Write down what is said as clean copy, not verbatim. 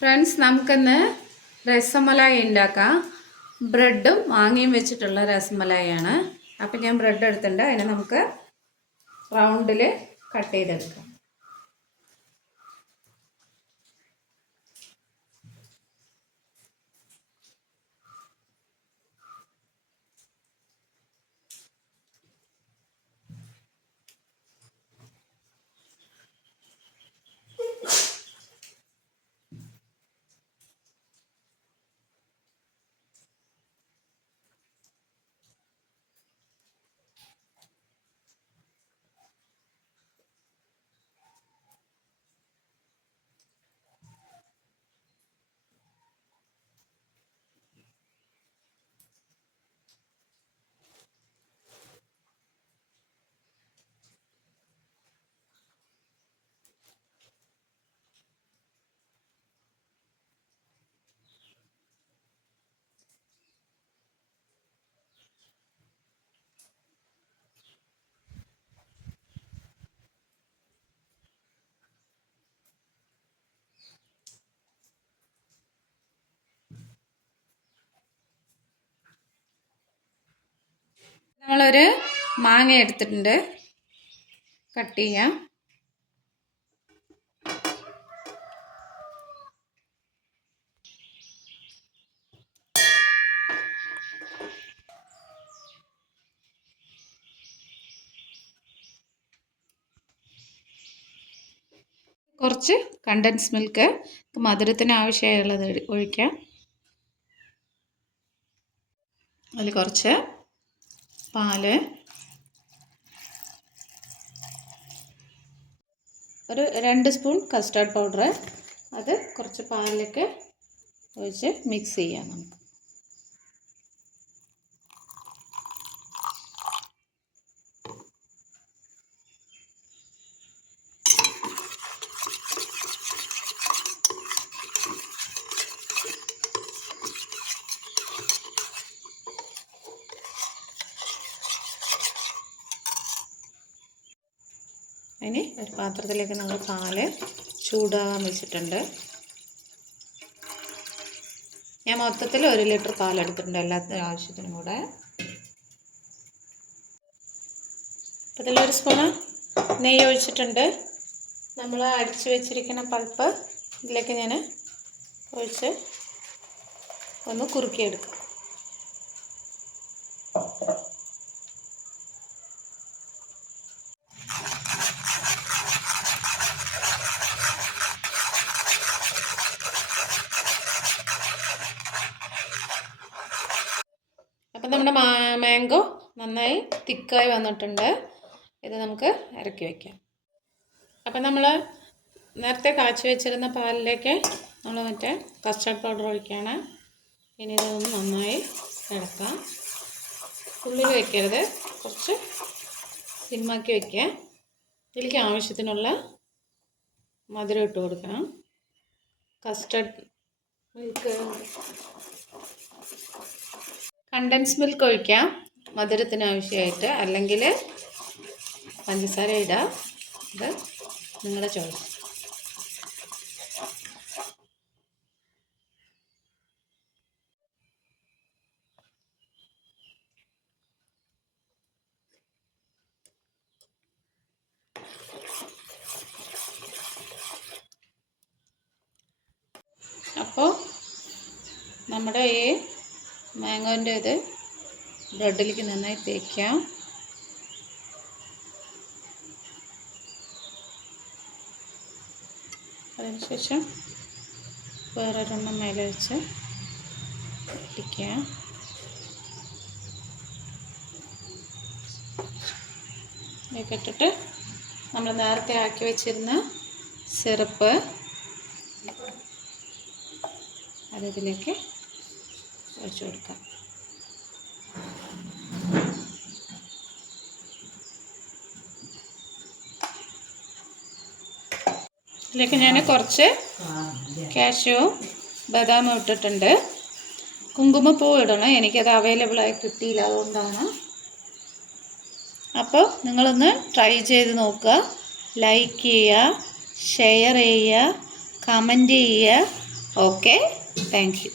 Friends, നമുക്കിന്ന് രസമലായി ഉണ്ടാക്കാം. ബ്രെഡും മാങ്ങയും വെച്ചിട്ടുള്ള രസമലായിയാണ്. അപ്പം ഞാൻ ബ്രെഡ് എടുത്തിട്ടുണ്ട്. അതിനെ നമുക്ക് റൗണ്ടിൽ കട്ട് ചെയ്തെടുക്കാം. നമ്മളൊരു മാങ്ങ എടുത്തിട്ടുണ്ട്. കട്ട് ചെയ്യാം. കുറച്ച് കണ്ടൻസ് മിൽക്ക്, മധുരത്തിന് ആവശ്യമുള്ളത് ഒഴിക്കാം. അതിൽ കുറച്ച് പാല്, ഒരു 2 സ്പൂൺ കസ്റ്റാർഡ് പൗഡർ, അത് കുറച്ച് പാലിലേക്ക് ഒഴിച്ച് മിക്സ് ചെയ്യാം നമുക്ക്. ഇനി ഒരു പാത്രത്തിലേക്ക് നമ്മൾ പാല് ചൂടാകാൻ വെച്ചിട്ടുണ്ട്. ഞാൻ മൊത്തത്തിൽ 1 ലിറ്റർ പാലെടുത്തിട്ടുണ്ട്, എല്ലാത്തിനും ആവശ്യത്തിനും കൂടെ. അപ്പോൾ ഇതിൽ 1 സ്പൂണ് നെയ്യ് ഒഴിച്ചിട്ടുണ്ട്. നമ്മൾ അടിച്ച് വെച്ചിരിക്കുന്ന പൾപ്പ് ഇതിലേക്ക് ഞാൻ ഒഴിച്ച് ഒന്ന് കുറുക്കിയെടുക്കാം. അപ്പം നമ്മുടെ മാംഗോ നന്നായി തിക്കായി വന്നിട്ടുണ്ട്. ഇത് നമുക്ക് ഇറക്കി വയ്ക്കാം. അപ്പം നമ്മൾ നേരത്തെ കാച്ചി വെച്ചിരുന്ന പാലിലേക്ക് നമ്മൾ മറ്റേ കസ്റ്റാർഡ് പൗഡർ ഒഴിക്കുകയാണ്. ഇനി ഇതൊന്ന് നന്നായി ഇളക്കാം. ഉള്ളിൽ വയ്ക്കരുത്, കുറച്ച് സിമ്മാക്കി വയ്ക്കുക. ഇതിലേക്ക് ആവശ്യത്തിനുള്ള മധുരം ഇട്ട് കൊടുക്കണം. കസ്റ്റർഡ് മിൽക്ക്, കണ്ടൻസ് മിൽക്ക് ഒഴിക്കാം മധുരത്തിന് ആവശ്യമായിട്ട്, അല്ലെങ്കിൽ പഞ്ചസാര ഇടാം. ഇത് നിങ്ങളുടെ ചോയ്സ്. അപ്പോൾ നമ്മുടെ ഈ മാംഗോൻ്റെ ഇത് ബ്രെഡിലേക്ക് നന്നായി തേക്കാം. അതിനുശേഷം വേറൊരെണ്ണം മേലെ വെച്ച് ഇട്ടിക്കാം. ഇതൊക്കെ ഇട്ടിട്ട് നമ്മൾ നേരത്തെ ആക്കി വെച്ചിരുന്ന സിറപ്പ് അതിലേക്ക് ഒഴിച്ചു കൊടുക്കാം. ഇതിലേക്ക് ഞാൻ കുറച്ച് കാഷ്യൂവും ബദാമും ഇട്ടിട്ടുണ്ട്. കുങ്കുമപ്പൂ ഇടണം, എനിക്കത് അവൈലബിളായി കിട്ടിയില്ല, അതുകൊണ്ടാണ്. അപ്പോൾ നിങ്ങളൊന്ന് ട്രൈ ചെയ്ത് നോക്കുക. ലൈക്ക് ചെയ്യുക, ഷെയർ ചെയ്യുക, കമൻറ്റ് ചെയ്യുക. Okay, thank you.